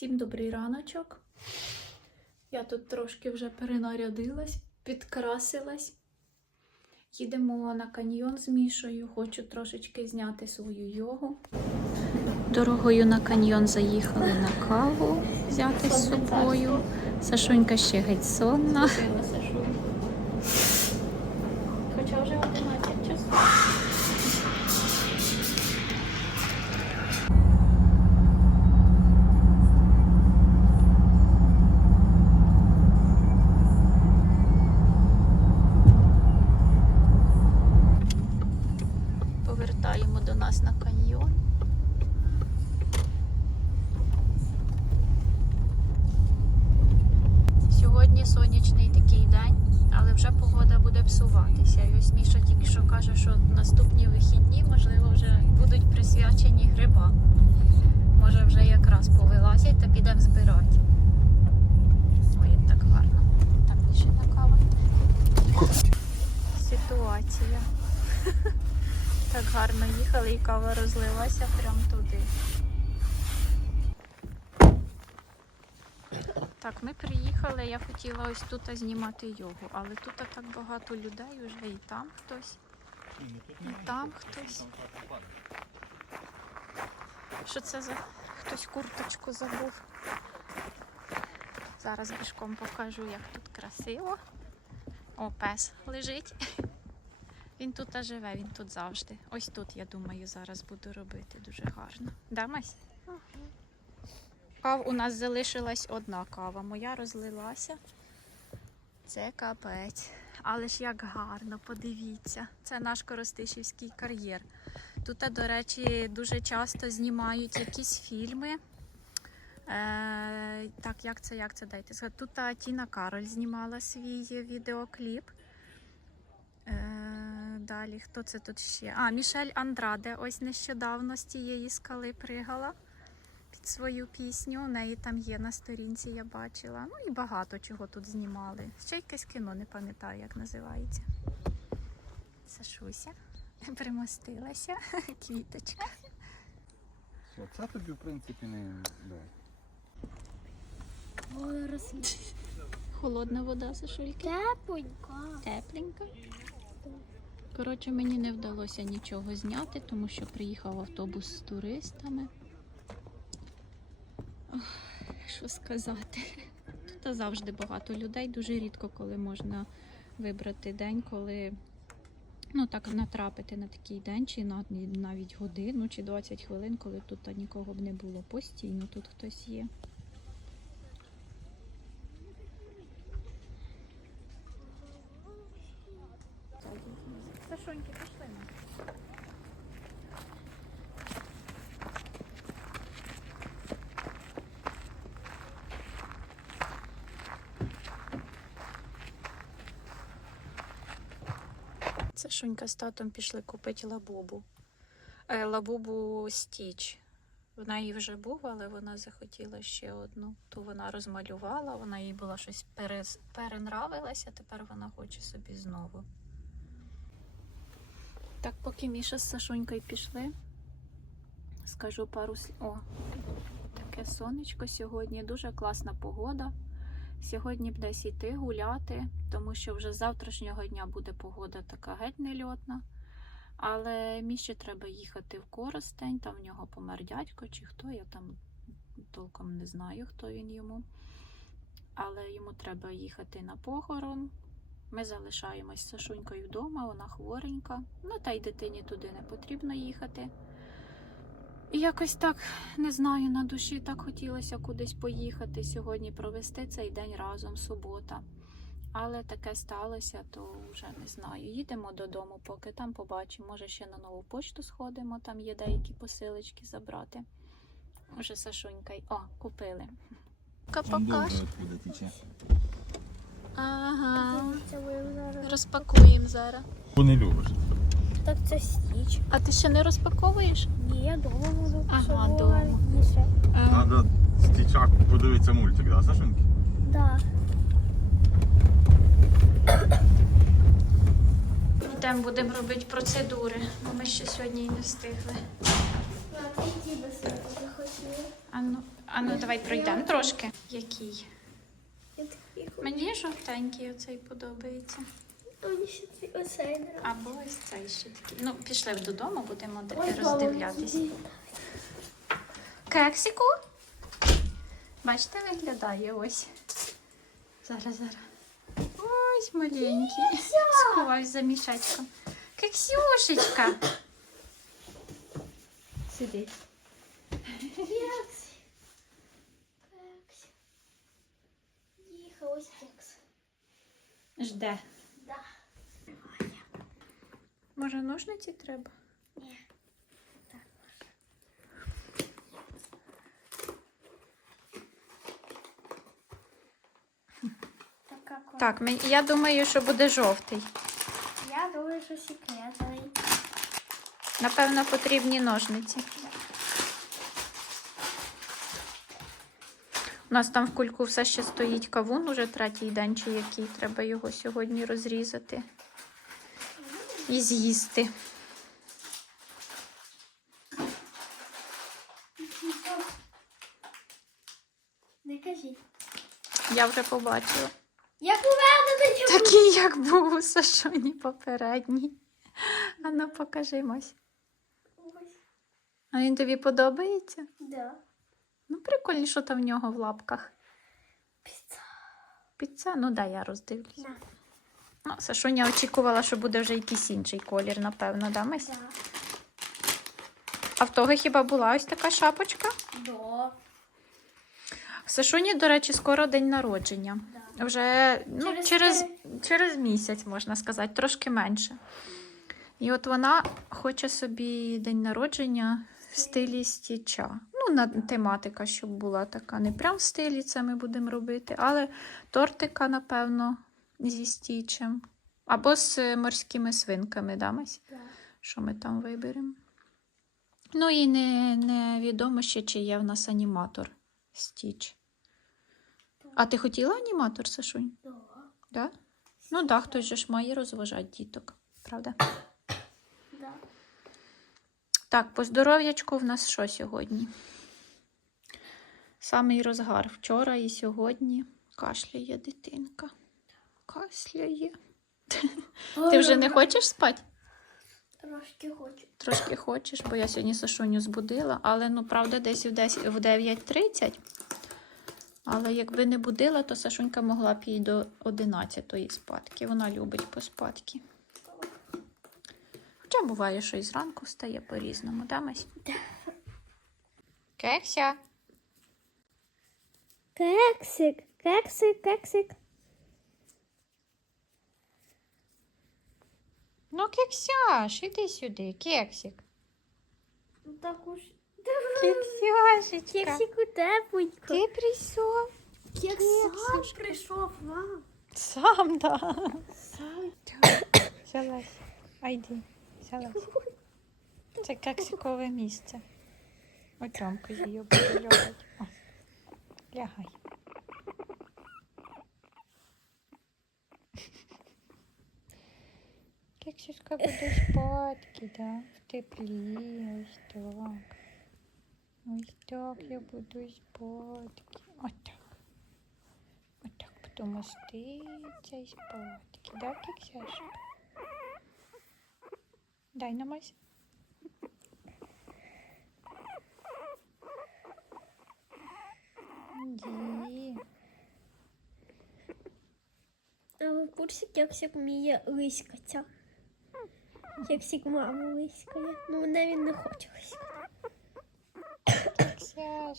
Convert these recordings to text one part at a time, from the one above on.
Всім добрий раночок. Я тут трошки вже перенарядилась, підкрасилась. Їдемо на каньйон з Мішою. Хочу трошечки зняти свою йогу. Дорогою на каньйон заїхали на каву взяти з собою. Сашунька ще геть сонна. Повертаємо до нас на каньйон. Сьогодні сонячний такий день, але вже погода буде псуватися. І ось Міша тільки що каже, що наступні вихідні, можливо, вже будуть присвячені грибам. Може вже якраз повилазять та підемо збирати. Ой, як так гарно. Там більше на кава. Ситуація. Так гарно їхали і кава розлилася прямо туди. Так, ми приїхали, я хотіла ось тут знімати йогу, але тут так багато людей вже і там хтось. І там хтось. Що це за хтось курточку забув? Зараз бішком покажу, як тут красиво. О, пес лежить. Він тут та живе, він тут завжди. Ось тут, я думаю, зараз буду робити дуже гарно. Да, Мась? Кав у нас залишилась одна кава. Моя розлилася. Це капець. Але ж як гарно, подивіться. Це наш Коростишівський кар'єр. Тут, до речі, дуже часто знімають якісь фільми. Е, так, як це, як це дайте? Тут Тіна Кароль знімала свій відеокліп. Е, далі, хто це тут ще? А, Мішель Андраде ось нещодавно з тієї скали пригала під свою пісню. У неї там є на сторінці, я бачила. Ну і багато чого тут знімали. Ще якесь кіно, не пам'ятаю, як називається. Сашуся примостилася, квіточка. Все, це тобі, в принципі, не. Холодна вода, Сашульки. Тепонька. Тепленька. Коротше, мені не вдалося нічого зняти, тому що приїхав автобус з туристами. Що сказати? Тут завжди багато людей. Дуже рідко, коли можна вибрати день, коли ну так натрапити на такий день, чи на, навіть годину, чи 20 хвилин, коли тут нікого б не було постійно, тут хтось є. Сашоньки, пішли на. Це Шунька з татом пішли купити лабубу. Е, лабубу стіч. В неї вже був, але вона захотіла ще одну. То вона розмалювала, вона їй була щось перес... перенравилася, тепер вона хоче собі знову. Так, поки Міша з Сашунькою пішли, скажу пару слів. О, таке сонечко сьогодні, дуже класна погода. Сьогодні б десь йти гуляти, тому що вже з завтрашнього дня буде погода така геть нельотна. Але Міші треба їхати в Коростень, там в нього помер дядько чи хто, я там толком не знаю, хто він йому. Але йому треба їхати на похорон. Ми залишаємось з Сашунькою вдома, вона хворенька. Ну та й дитині туди не потрібно їхати. І якось так, не знаю, на душі так хотілося кудись поїхати сьогодні, провести цей день разом, субота. Але таке сталося, то вже не знаю. Їдемо додому, поки там побачимо. Може, ще на нову почту сходимо, там є деякі посилочки забрати. Уже Сашунька. й- О, купили. Пока-пока. Ага. Розпакуємо зараз. Не любиш. Так це стіч. А ти ще не розпаковуєш? Ні, я дома буду. Ага, дома. раніше. Надо стічак подивитися мультик, да, Сашеньки? Да. Йдемо, будемо робити процедури, бо ми ще сьогодні й не встигли. Ану, ану, давай пройдемо трошки. Який? Мені жовтенький оцей подобається. Або ось цей ще такий. Ну, пішли додому, будемо Ось Кексику? Бачите, виглядає ось. Зараз, зараз. Ось маленький. Сховався за мішечком. Кексюшечка. Сиди. Кекс. Кекс. Ось кекс. Жде. Може, ножниці треба? Ні. Так. Кора. Так, я думаю, що буде жовтий. Я думаю, що секретний. Напевно, потрібні ножниці. У нас там в кульку все ще стоїть кавун, уже третій день, чи який треба його сьогодні розрізати і з'їсти. Не кажіть. Я вже побачила. Я повернена йому. Такий, як був у Сашоні попередній. А ну покажимось. А він тобі подобається? Да. Ну, прикольно, що там в нього в лапках. Піца. Піца, ну дай я роздивлюсь. Да. Ну, Сашуня очікувала, що буде вже якийсь інший колір, напевно, да, Мась? Да. А в того хіба була ось така шапочка? Да. Сашуні, до речі, скоро день народження. Да. Вже ну, Через через, через місяць, можна сказати, трошки менше. І от вона хоче собі день народження в стилі стіча. Ну, на тематика, щоб була така. Не прям в стилі це ми будемо робити, але тортика, напевно, зі стічем. Або з е, морськими свинками, да, Мась? Да. що ми там виберемо. Ну і не, не відомо ще, чи є в нас аніматор Стіч. А ти хотіла аніматор, Сашунь? Да. Да? Ну да, хтось же ж має розважати діток, правда? Да. Так, по здоров'ячку в нас що сьогодні? Самий розгар вчора і сьогодні кашляє дитинка. Кашляє. Ти вже не хочеш спати? Трошки хочу. Трошки хочеш, бо я сьогодні Сашуню збудила, але ну, правда, десь в 10 в 9.30. Але якби не будила, то Сашунька могла б їй до 11 спадки. Вона любить поспадки. Хоча буває, що і зранку встає по-різному, да, Мась? Кекся. Кексик, кексик, кексик. Ну, кексяш, іди сюди, кексик. Ну так уж. Кексяшечка. Кексику тепленько. Ти прийшов. Кекс сам прийшов, мам. Сам, да. Сам. Залазь. Айди, залазь. Це кексикове місце. Отямко її буде лягати. Лягай. Кексюшка буде спадки, да? В теплі. Ось так. Ось так я буду спадки. Отак. Отак потім оститься і спадки. Да, кексяшка? Дай на мазь. Ді. А ви в курсі кексик вміє лиськатися? Кексик маму лиськає. Ну, мене він не хоче і. Все,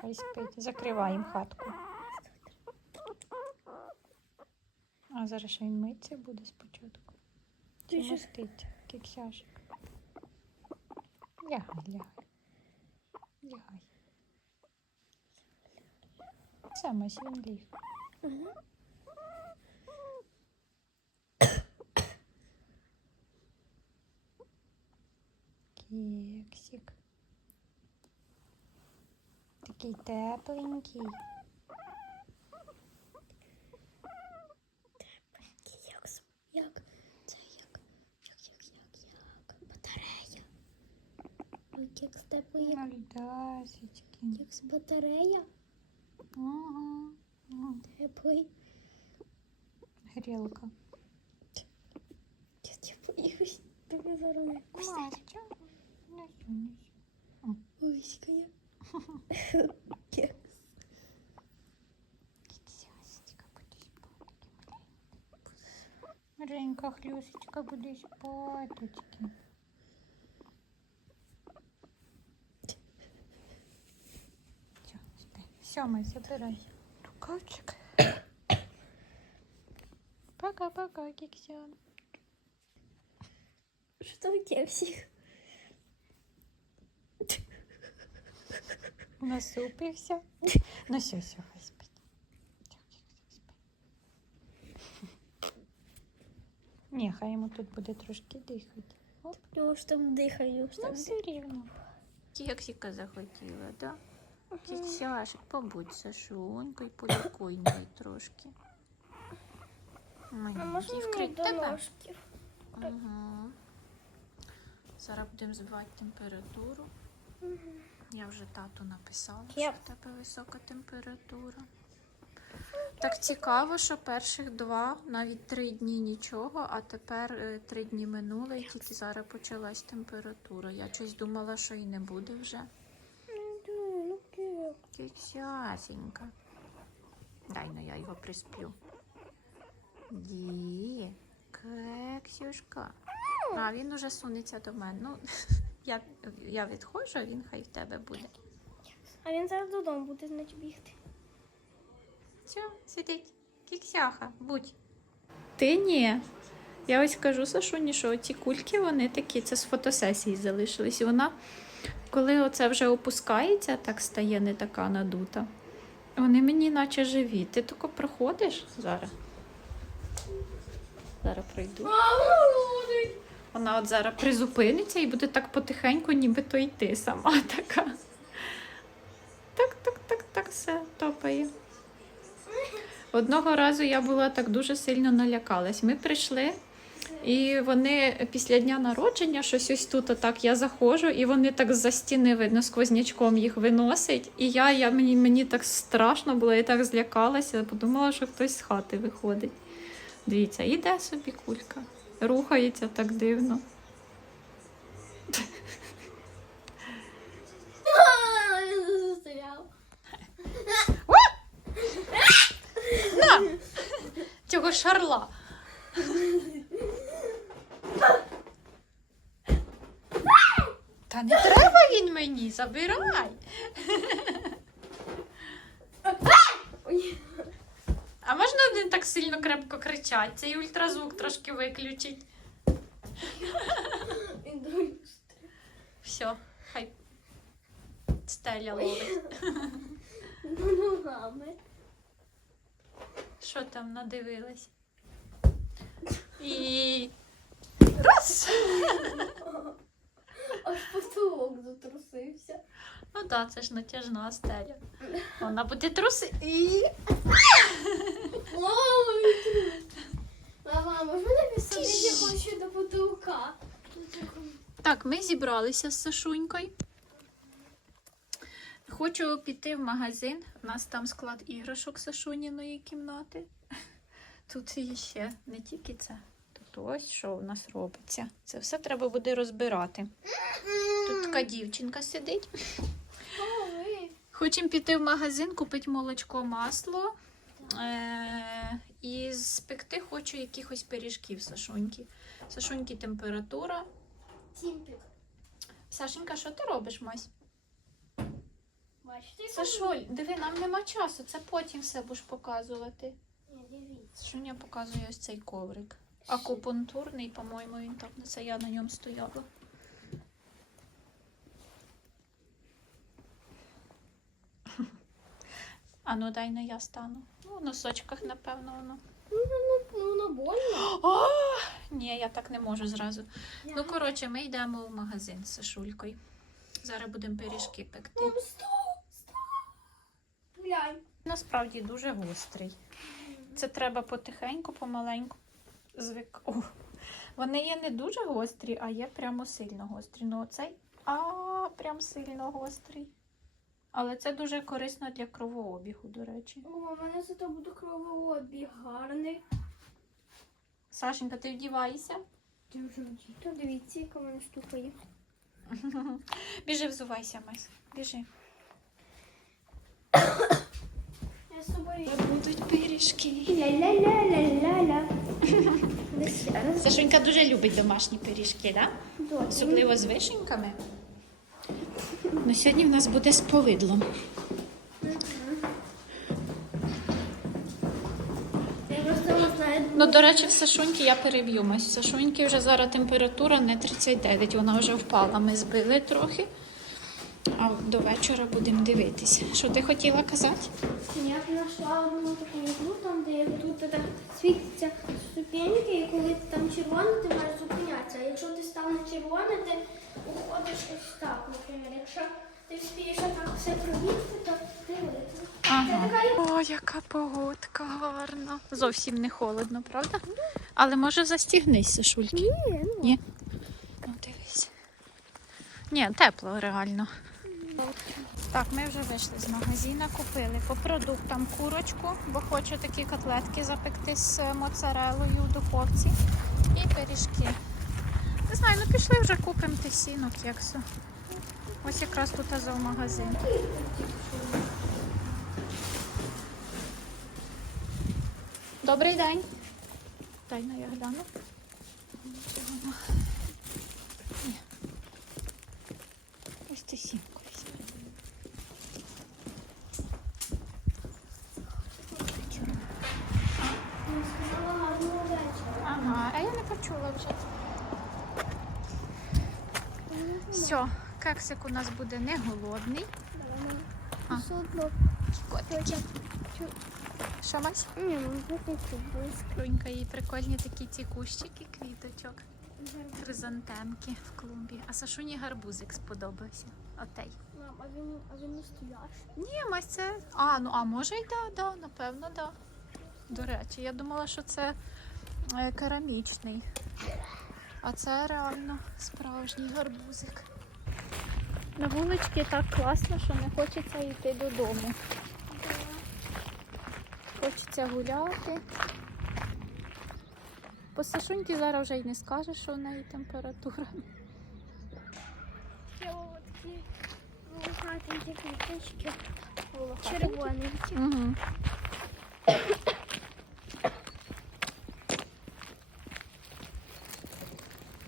хай спить. Закриваємо хатку. А зараз ще він митися буде спочатку. Чи моститься, кексяшик. Лягай, лягай. Лягай. Дивимось, він ліг. Угу. Кексик. Такий тепленький. Тепленький, як, це як, як, як, як, батарея. Кекс теплий. Кекс батарея теплий. Грілка. Я теплий. Тобі зараз не Настя. Настя. Лиськає. Кекс. Кітясечка буде спати. Маленька хлюсечка буде спаточки. Все, спи. Все, май, забирай. Рукавчик. Пока-пока, кексян. Що в кексик? Насупився. Ну все, все, хай спить. Всьо, кексик, спи. Ні, хай йому тут буде трошки дихати. Тому що там дихаю. що Ну, там все рівно. Кексика захотіла, да? Кексяшик, побудь Сашунькою, полікуй неї трошки. Маленький, вкрить тебе. Угу. Зараз будемо збивати температуру. Я вже тату написала, що в тебе висока температура. Так цікаво, що перших два, навіть три дні нічого, а тепер е, три дні минули і тільки зараз почалась температура. Я щось думала, що і не буде вже. Кексясенька. Дай ну я його присплю. Ді, кексюшка. А він уже сунеться до мене. Ну, я, я відходжу, а він хай в тебе буде. А він зараз додому буде значить бігти. Все, сидить. Кіксяха, будь. Ти ні. Я ось кажу Сашуні, що ці кульки вони такі, це з фотосесії залишились. І вона, коли оце вже опускається, так стає не така надута. Вони мені наче живі. Ти тільки проходиш зараз. Зараз пройду. Вона от зараз призупиниться і буде так потихеньку, ніби то йти сама така. Так, так, так, так, все, топає. Одного разу я була так дуже сильно налякалась. Ми прийшли, і вони після дня народження щось ось тут отак я заходжу, і вони так за стіни видно сквознячком їх виносять. І я, я мені, мені так страшно було, я так злякалася, подумала, що хтось з хати виходить. Дивіться, іде собі кулька, рухається так дивно. Застряв. Цього шарла. Та не треба він мені, забирай. А можна не так сильно крепко кричати? Цей ультразвук трошки виключить. Все, хай стеля ловить. Що там надивилась? І. Раз! Аж потолок затрусився. Ну так, да, це ж натяжна стеля. Вона буде труси. І. Мама, можна написати, я хочу до потолка? Так, ми зібралися з Сашунькою. Хочу піти в магазин. У нас там склад іграшок Сашуніної кімнати. Тут є ще не тільки це. Тут ось що у нас робиться. Це все треба буде розбирати. Тут така дівчинка сидить. Хочемо піти в магазин, купити молочко, масло. Е- і спекти хочу якихось пиріжків Сашуньки. Сашуньки температура. Сашенька, що ти робиш, Мась? Сашуль, диви, нам нема часу, це потім все будеш показувати. Сашуня показує ось цей коврик. Акупунктурний, по-моєму, він так, це я на ньому стояла. А ну дай на я стану. Ну, в носочках, напевно, воно. Ну, ну, ну, ну, больно. О! Ні, я так не можу зразу. Ну, коротше, ми йдемо в магазин з Сашулькою. Зараз будемо пиріжки пекти. Мам, стоп, стоп. Глянь. Насправді дуже гострий. Це треба потихеньку, помаленьку О, вони є не дуже гострі, а є прямо сильно гострі. Ну, оцей А, прям сильно гострий. Але це дуже корисно для кровообігу, до речі. О, у мене зато буде кровообіг гарний. Сашенька, ти вдівайся. Дуже діто, дивіться, яка в мене штука є. Біжи, взувайся, Мась. Біжи. Я з собою. Будуть пиріжки. Ля-ля-ля-ля-ля-ля. Сашенька дуже любить домашні пиріжки. Да? Особливо з вишеньками. Ну, сьогодні в нас буде з повидлом. Ну, до речі, в Сашуньки я переб'ю. В Сашуньки вже зараз температура не 39, вона вже впала. Ми збили трохи. А до вечора будемо дивитися. Що ти хотіла казати? Я знайшла одну таку іглу, там, де тут так світяться ступеньки, і коли ти там червоне, ти маєш зупинятися. А якщо ти став на червоне, ти уходиш ось так, наприклад. Якщо ти вспієш так все пробігти, то ти вийдеш. Ага. О, яка погодка гарна. Зовсім не холодно, правда? Але може застігнись, Сашульки. Ні, ну. Ні. Ну, дивись. Ні, тепло реально. Так, ми вже вийшли з магазину, купили по продуктам курочку, бо хочу такі котлетки запекти з е, моцарелою в духовці. І пиріжки. Не знаю, ну пішли вже купимо тесіну кексу. Ось якраз тут зоомагазин. Добрий день. Дай на я гляну. Ні. Ось тесінку візьмемо. Я сказала гарного вечора. Ага, а я не почула вже. Все, кексик у нас буде не голодний. А. Котики. Що Мась? Ні, ну близько. Крунька їй прикольні такі ці кущики квіточок. Хризантемки в клумбі. А Сашуні гарбузик сподобався. Отей. Мам, а він, а він настоящий? Ні, Мась, це. А, ну а може й да, да, напевно, да. До речі, я думала, що це е, керамічний. А це реально справжній гарбузик. На вуличці так класно, що не хочеться йти додому. Хочеться гуляти. По Сашуньки зараз вже й не скажеш, що в неї температура. Ще такі волохатенькі квіточки. Червоні. Угу.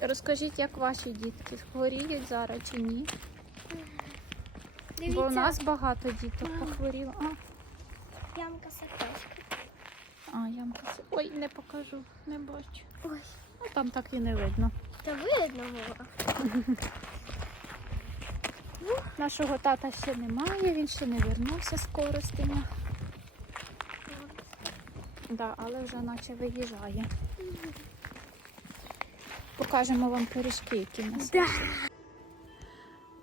Розкажіть, як ваші дітки хворіють зараз чи ні? Бо у нас багато діток похворіло. А, ямка сапожка. а ямка. с- Ой, не покажу, не бачу. Ой, Ну там так і не видно. та видно було. Нашого тата ще немає, він ще не вернувся з Коростеня. Да, але вже наче виїжджає. Покажемо вам пиріжки, які нас. Да.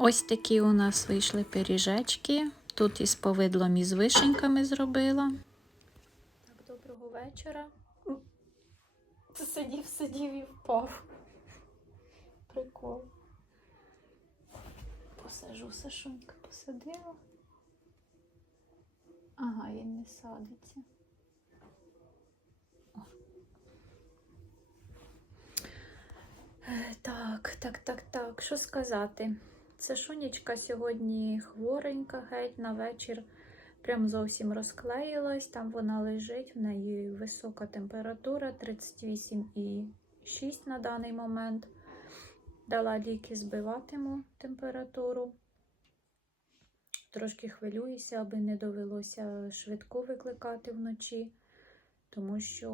Ось такі у нас вийшли пиріжечки. Тут із повидлом і з вишеньками зробила. Так, доброго вечора. Сидів, сидів і впав. Прикол. Посажу Сашунька, посадила. Ага, він не садиться. Е, Так, так, так, так. Що сказати? Це Шунічка сьогодні хворенька геть на вечір. Прям зовсім розклеїлась. Там вона лежить, в неї висока температура 38,6 на даний момент. Дала ліки, збиватиму температуру. Трошки хвилююся, аби не довелося швидко викликати вночі, тому що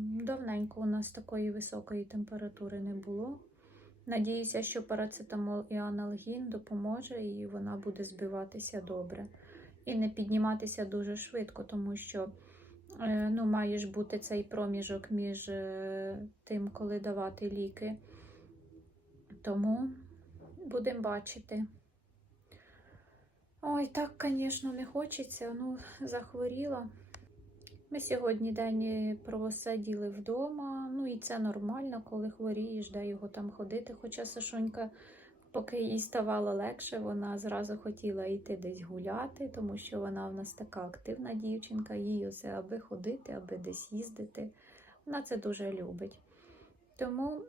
давненько у нас такої високої температури не було. Надіюся, що парацетамол і аналгін допоможе і вона буде збиватися добре. І не підніматися дуже швидко, тому що е, ну, має ж бути цей проміжок між е, тим, коли давати ліки. Тому будемо бачити. Ой, так, звісно, не хочеться. Ну, захворіла. Ми сьогодні день просиділи вдома. Ну і це нормально, коли хворієш, де його там ходити. Хоча Сашонька Поки їй ставало легше, вона зразу хотіла йти десь гуляти, тому що вона в нас така активна дівчинка, їй усе аби ходити, аби десь їздити. Вона це дуже любить. Тому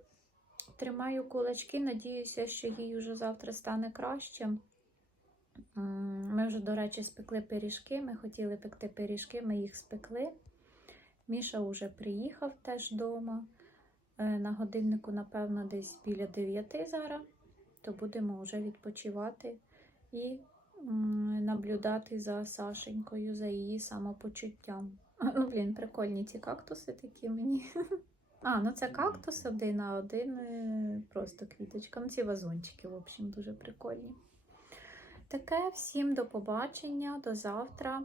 тримаю кулачки, надіюся, що їй вже завтра стане краще. Ми вже, до речі, спекли пиріжки. Ми хотіли пекти пиріжки, ми їх спекли. Міша вже приїхав теж вдома. На годиннику, напевно, десь біля 9 зараз, то будемо вже відпочивати і наблюдати за Сашенькою, за її самопочуттям. Ну, блін, прикольні ці кактуси такі мені. А, ну це кактус один, а один е, просто квіточка. Ну, ці вазончики, в общем, дуже прикольні. Таке, всім до побачення, до завтра.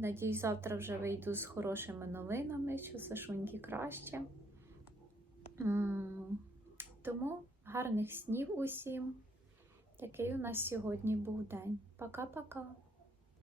Надіюсь, завтра вже вийду з хорошими новинами, що Сашуньки краще. Тому гарних снів усім. Такий у нас сьогодні був день. Пока-пока.